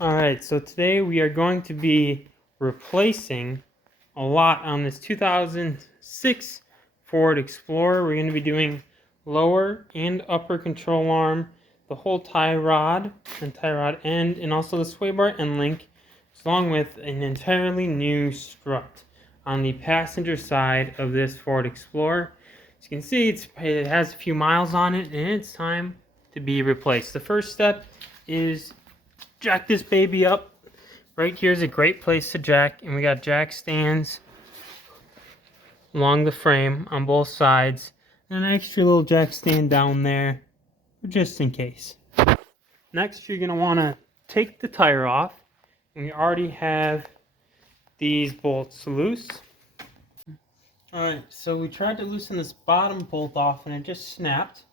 Alright, so today we are going to be replacing a lot on this 2006 Ford Explorer. We're going to be doing lower and upper control arm, the whole tie rod and tie rod end, and also the sway bar end link, along with an entirely new strut on the passenger side of this Ford Explorer. As you can see, it has a few miles on it, and it's time to be replaced. The first step is jack this baby up. Right here is a great place to jack, and we got jack stands along the frame on both sides, and an extra little jack stand down there just in case. Next, you're going to want to take the tire off, and we already have these bolts loose. Alright, so we tried to loosen this bottom bolt off and it just snapped.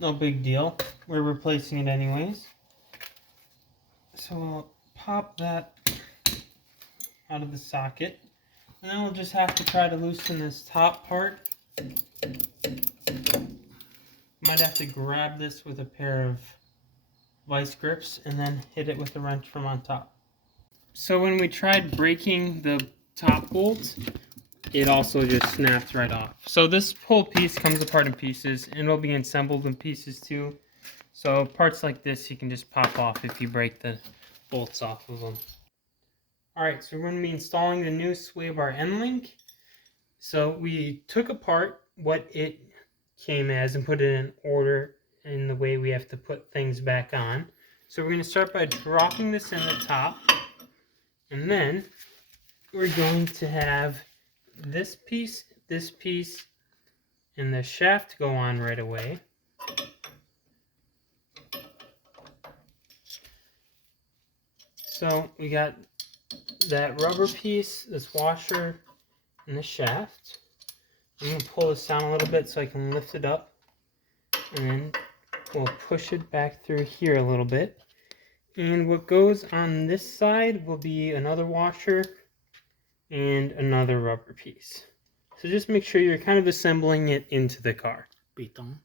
No big deal, we're replacing it anyways. So we'll pop that out of the socket, and then we'll just have to try to loosen this top part. Might have to grab this with a pair of vice grips and then hit it with a wrench from on top. So when we tried breaking the top bolt, it also just snapped right off. So this whole piece comes apart in pieces, and it'll be assembled in pieces too. So parts like this you can just pop off if you break the bolts off of them. Alright, so we're going to be installing the new sway bar end link. So we took apart what it came as and put it in order in the way we have to put things back on. So we're going to start by dropping this in the top, and then we're going to have this piece, and the shaft go on right away. So we got that rubber piece, this washer, and the shaft. I'm going to pull this down a little bit so I can lift it up, and then we'll push it back through here a little bit. And what goes on this side will be another washer and another rubber piece. So just make sure you're kind of assembling it into the car. Pitón.